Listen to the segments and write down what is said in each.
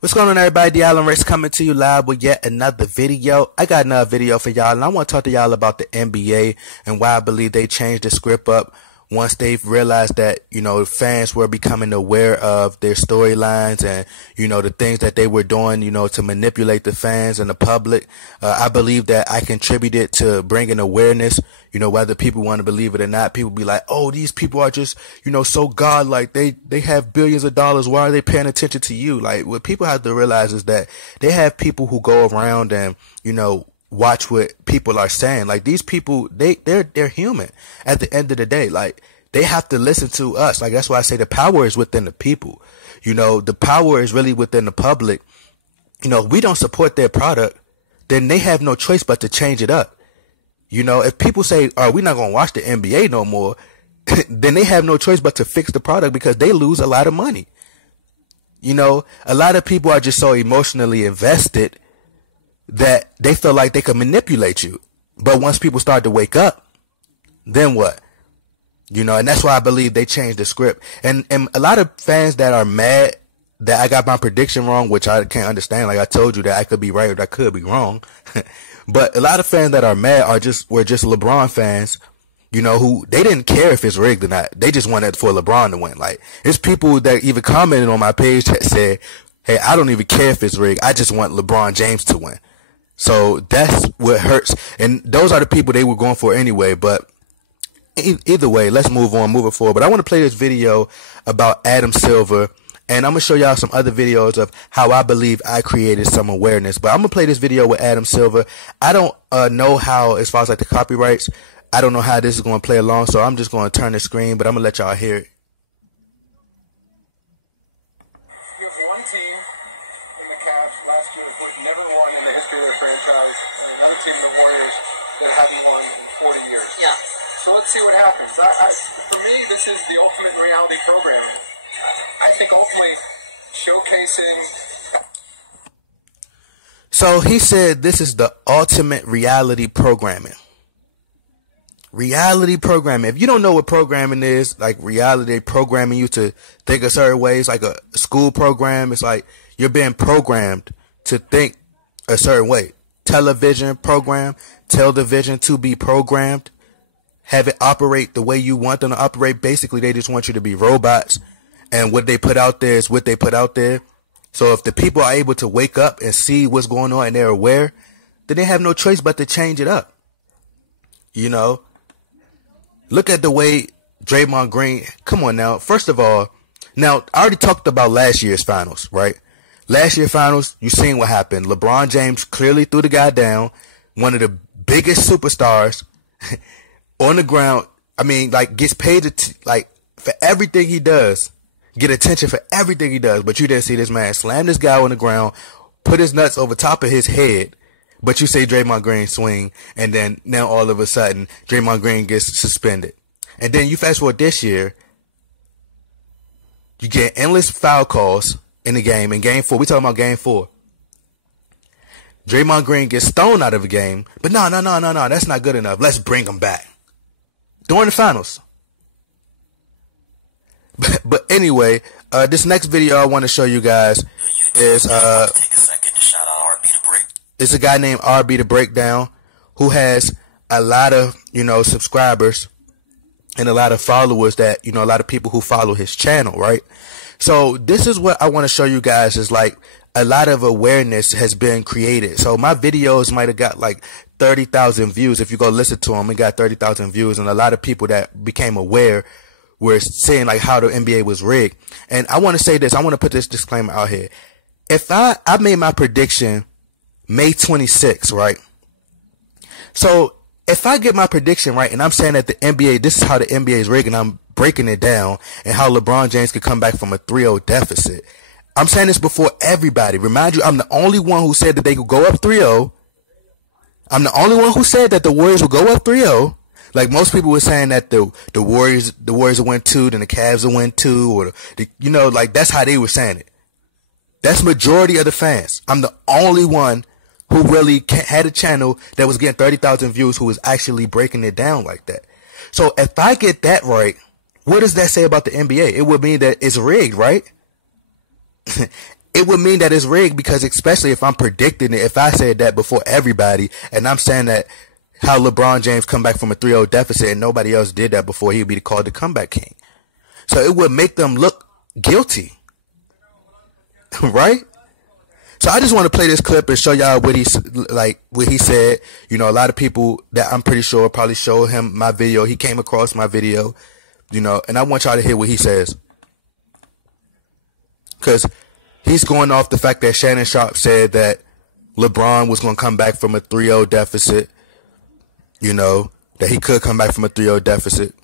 What's going on, everybody? The Island Race coming to you live with yet another video. I got another video for y'all, and I want to talk to y'all about the NBA and why I believe they changed the script up once they've realized that, fans were becoming aware of their storylines and, the things that they were doing, to manipulate the fans and the public. I believe that I contributed to bringing awareness, whether people want to believe it or not. People be like, oh, these people are just, so godlike. They have billions of dollars. Why are they paying attention to you? Like, what people have to realize is that they have people who go around and, watch what people are saying. Like, these people, they're human at the end of the day. Like, they have to listen to us. Like, that's why I say the power is within the people. The power is really within the public. If we don't support their product, then they have no choice but to change it up. If people say, oh, we're not going to watch the NBA no more, then they have no choice but to fix the product because they lose a lot of money. A lot of people are just so emotionally invested that they feel like they can manipulate you. But once people start to wake up, then what? And that's why I believe they changed the script. And a lot of fans that are mad that I got my prediction wrong, which I can't understand. Like, I told you that I could be right or I could be wrong. But a lot of fans that are mad were just LeBron fans, who they didn't care if it's rigged or not. They just wanted for LeBron to win. Like, it's people that even commented on my page that said, hey, I don't even care if it's rigged. I just want LeBron James to win. So that's what hurts. And those are the people they were going for anyway. But either way, let's move on, moving forward. But I want to play this video about Adam Silver. And I'm going to show y'all some other videos of how I believe I created some awareness. But I'm going to play this video with Adam Silver. I don't know how, as far as like the copyrights, I don't know how this is going to play along. So I'm just going to turn the screen, but I'm going to let y'all hear it. You have one team in the Cavs last year who had never won in the history of their franchise, and another team, the Warriors, that haven't won in 40 years. Yeah. So let's see what happens. For me, this is the ultimate reality programming. I think ultimately showcasing. So he said this is the ultimate reality programming. Reality programming. If you don't know what programming is, like reality programming you to think a certain way, it's like a school program. It's like you're being programmed to think a certain way. Television program, tell the vision to be programmed. Have it operate the way you want them to operate. Basically, they just want you to be robots. And what they put out there is what they put out there. So if the people are able to wake up and see what's going on and they're aware, then they have no choice but to change it up. Look at the way Draymond Green, come on now. First of all, now I already talked about last year's finals, right? Last year's finals, you seen what happened. LeBron James clearly threw the guy down. One of the biggest superstars on the ground. I mean, like, gets paid for everything he does. Get attention for everything he does. But you didn't see this man slam this guy on the ground, put his nuts over top of his head. But you say Draymond Green swing, and then now all of a sudden Draymond Green gets suspended. And then you fast forward this year, you get endless foul calls in the game. In game 4, we talking about game 4. Draymond Green gets thrown out of the game, but no, that's not good enough. Let's bring him back during the finals. But anyway, this next video I want to show you guys is it's a guy named RB the Breakdown who has a lot of subscribers and a lot of followers that a lot of people who follow his channel, right? So this is what I want to show you guys is like a lot of awareness has been created. So my videos might have got like 30,000 views. If you go listen to them, it got 30,000 views, and a lot of people that became aware were saying like how the NBA was rigged. And I want to say this. I want to put this disclaimer out here. If I made my prediction May 26th, right? So if I get my prediction right and I'm saying that the NBA, this is how the NBA is rigged, and I'm breaking it down and how LeBron James could come back from a 3-0 deficit. I'm saying this before everybody. Remind you, I'm the only one who said that they could go up 3-0. I'm the only one who said that the Warriors would go up 3-0. Like, most people were saying that the Warriors will win 2, then the Cavs will win 2, or like that's how they were saying it. That's majority of the fans. I'm the only one who really had a channel that was getting 30,000 views who was actually breaking it down like that. So if I get that right, what does that say about the NBA? It would mean that it's rigged, right? it would mean that it's rigged, because especially if I'm predicting it, if I said that before everybody, and I'm saying that how LeBron James come back from a 3-0 deficit and nobody else did that before, he'd be called the comeback king. So it would make them look guilty. Right? So I just want to play this clip and show y'all what he said. You know, a lot of people that I'm pretty sure probably showed him my video. He came across my video, you know, and I want y'all to hear what he says. Because he's going off the fact that Shannon Sharpe said that LeBron was going to come back from a 3-0 deficit. You know, that he could come back from a 3-0 deficit.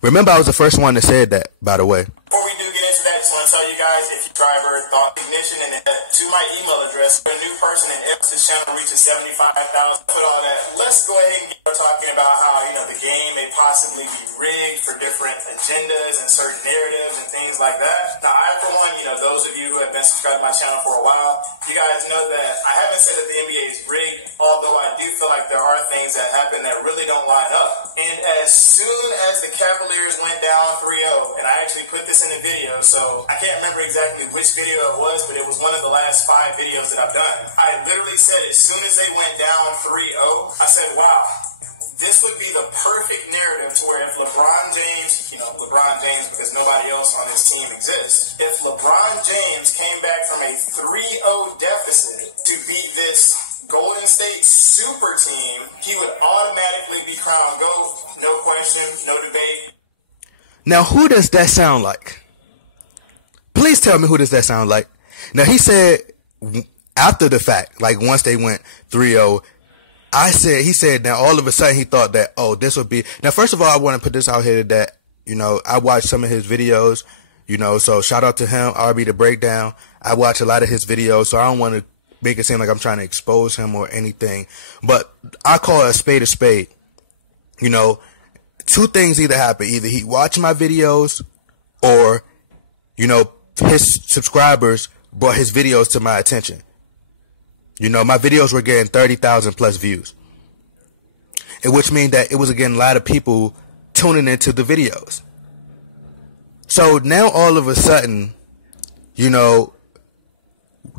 Remember, I was the first one that said that, by the way. Before we do get into that, I just want to tell you guys, if you subscriber, thought ignition, and to my email address, a new person, and if this channel reaches 75,000, put all that. Let's go ahead and get talking about how, you know, the game may possibly be rigged for different agendas and certain narratives and things like that. Now, I, for one, you know, those of you who have been subscribed to my channel for a while, you guys know that I haven't said that the NBA is rigged, although I do feel like there are things that happen that really don't line up. And as soon as the Cavaliers went down 3-0, and I actually put this in the video, so I can't remember exactly which video it was, but it was one of the last 5 videos that I've done. I literally said as soon as they went down 3-0, I said, wow, this would be the perfect narrative to where if LeBron James, you know, LeBron James because nobody else on his team exists, if LeBron James came back from a 3-0 deficit to beat this Golden State super team, he would automatically be crowned GOAT, no question, no debate. Now, who does that sound like? Please tell me, who does that sound like? Now, he said after the fact, like once they went 3-0, he said now all of a sudden he thought that, oh, this would be. Now, first of all, I want to put this out here that, you know, I watched some of his videos, you know, so shout out to him, RB The Breakdown. I watch a lot of his videos, so I don't want to make it seem like I'm trying to expose him or anything. But I call a spade a spade. You know, 2 things either happen. Either he watched my videos or, you know, his subscribers brought his videos to my attention. You know, my videos were getting 30,000 plus views. Which means that it was getting a lot of people tuning into the videos. So now all of a sudden, you know,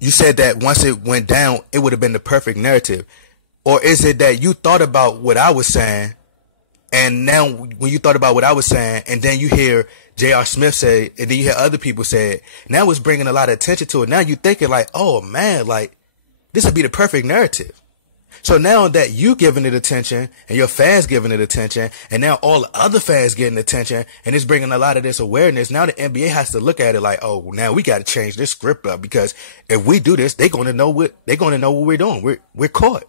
you said that once it went down, it would have been the perfect narrative. Or is it that you thought about what I was saying, and now when you thought about what I was saying, and then you hear J.R. Smith say, and then you hear other people say it, now it's bringing a lot of attention to it. Now you're thinking like, oh man, like this would be the perfect narrative. So now that you giving it attention and your fans giving it attention, and now all the other fans getting attention, and it's bringing a lot of this awareness, now the NBA has to look at it like, oh, now we got to change this script up, because if we do this, they're going to know what we're doing. We're caught.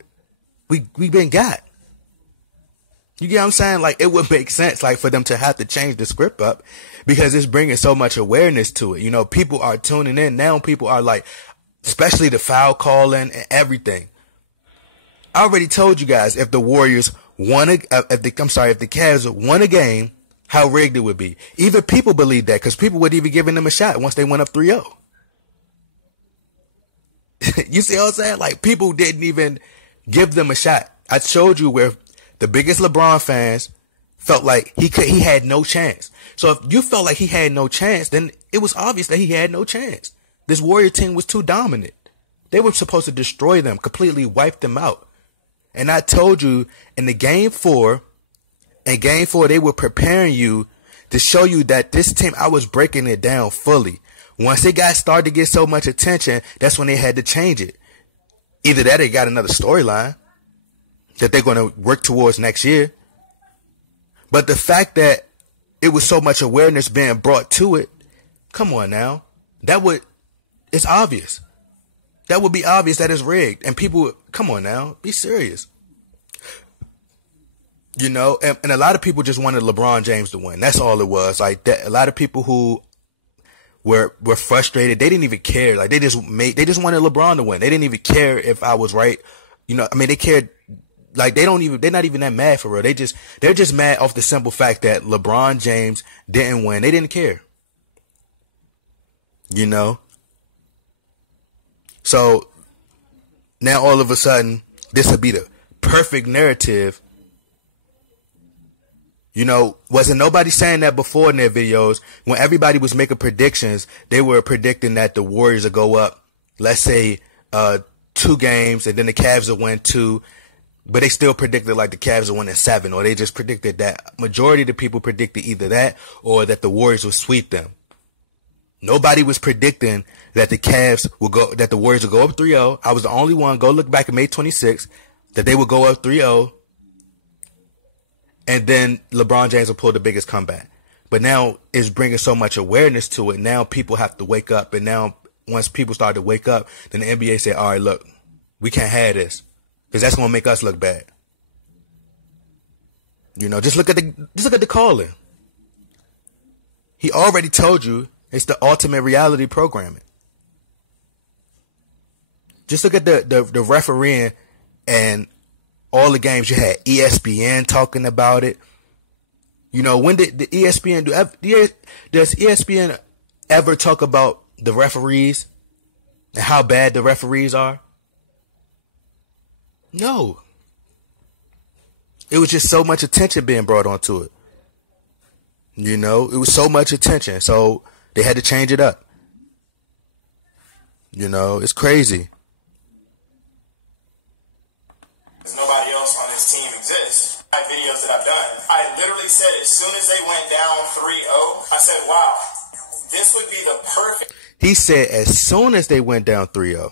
We been got. You get what I'm saying? Like, it would make sense, like, for them to have to change the script up, because it's bringing so much awareness to it. You know, people are tuning in now. People are like, especially the foul calling and everything. I already told you guys, if the Warriors won if the Cavs won a game, how rigged it would be. Even people believe that, because people would even giving them a shot once they went up 3-0. You see what I'm saying? Like, people didn't even give them a shot. I showed you where the biggest LeBron fans felt like he had no chance. So if you felt like he had no chance, then it was obvious that he had no chance. This Warrior team was too dominant. They were supposed to destroy them, completely wipe them out. And I told you in game 4, they were preparing you to show you that this team, I was breaking it down fully. Once they started to get so much attention, that's when they had to change it. Either that or they got another storyline that they're going to work towards next year. But the fact that it was so much awareness being brought to it, come on now. It's obvious. That would be obvious that it's rigged. And people, come on now, be serious. You know, and a lot of people just wanted LeBron James to win. That's all it was. Like that, a lot of people who were frustrated, they didn't even care. Like they just wanted LeBron to win. They didn't even care if I was right. You know, I mean, they cared. Like they're not even that mad for real. They're just mad off the simple fact that LeBron James didn't win. They didn't care. You know? So now all of a sudden, this would be the perfect narrative You know, wasn't nobody saying that before in their videos. When everybody was making predictions, they were predicting that the Warriors would go up, let's say, 2 games, and then the Cavs will win 2. But they still predicted like the Cavs will win in 7, or they just predicted that. Majority of the people predicted either that or that the Warriors would sweep them. Nobody was predicting that that the Warriors would go up 3-0. I was the only one. Go look back at May 26th, that they would go up 3-0. And then LeBron James will pull the biggest comeback. But now it's bringing so much awareness to it. Now people have to wake up. And now once people start to wake up, then the NBA say, all right, look, we can't have this, because that's going to make us look bad. You know, just look at the calling. He already told you it's the ultimate reality programming. Just look at the refereeing and all the games. You had ESPN talking about it. You know, when did the ESPN does ESPN ever talk about the referees and how bad the referees are? No. It was just so much attention being brought onto it. You know, it was so much attention. So they had to change it up. You know, it's crazy. Because nobody else on this team exists. My videos that I've done, I literally said as soon as they went down 3-0, I said, wow, this would be the perfect. He said as soon as they went down 3-0.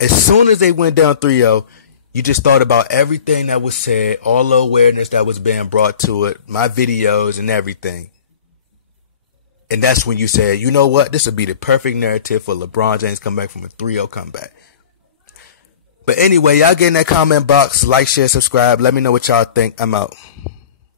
As soon as they went down 3-0, you just thought about everything that was said, all the awareness that was being brought to it, my videos and everything. And that's when you said, you know what? This would be the perfect narrative for LeBron James come back from a 3-0 comeback. But anyway, y'all get in that comment box, like, share, subscribe. Let me know what y'all think. I'm out.